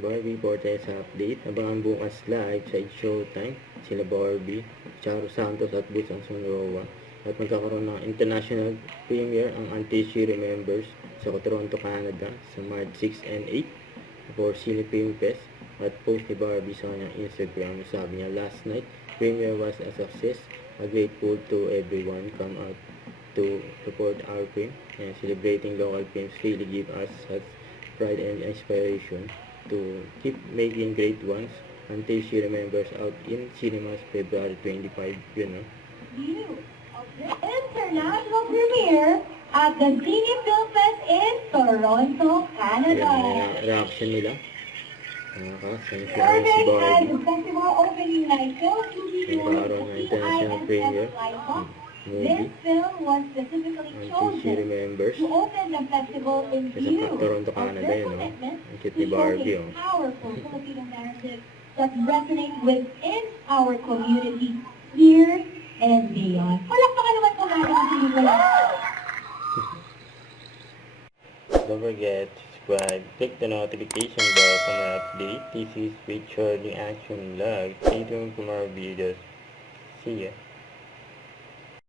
Barbie for tayo sa update. Abangan bukas live sa Showtime. Sila Barbie, Charo Santos at Busang Sonroa. At magkakaroon ng international premiere ang Anti-She Remembers sa Toronto, Canada sa March 6 and 8 for Cine Film Fest. At post ni Barbie sa kanyang Instagram, sabi niya, last night, premiere was a success. Grateful to everyone come out to support our film, and celebrating local films really give us such pride and inspiration to keep making great ones until She Remembers out in cinemas February 25, yun no? View of the international premiere at the Cine Film Fest in Toronto, Canada. Yan, reaction nila. Sunflower si Survey Barbie. and the festival opening night film to be Nagkakaroon ng international premiere. This Movie. film was specifically Until She chosen Remembers. to open the festival in Sa view Toronto, of Canada their yun, no? commitment Ang to cute ni Barbie, showcase oh. powerful Filipino narratives that resonate within our community here and beyond. Palakpakan naman po natin ang pelikula. Don't forget to subscribe, click the notification bell for my update. This is Featured Reaction Vlog. Stay tuned for more videos. See ya.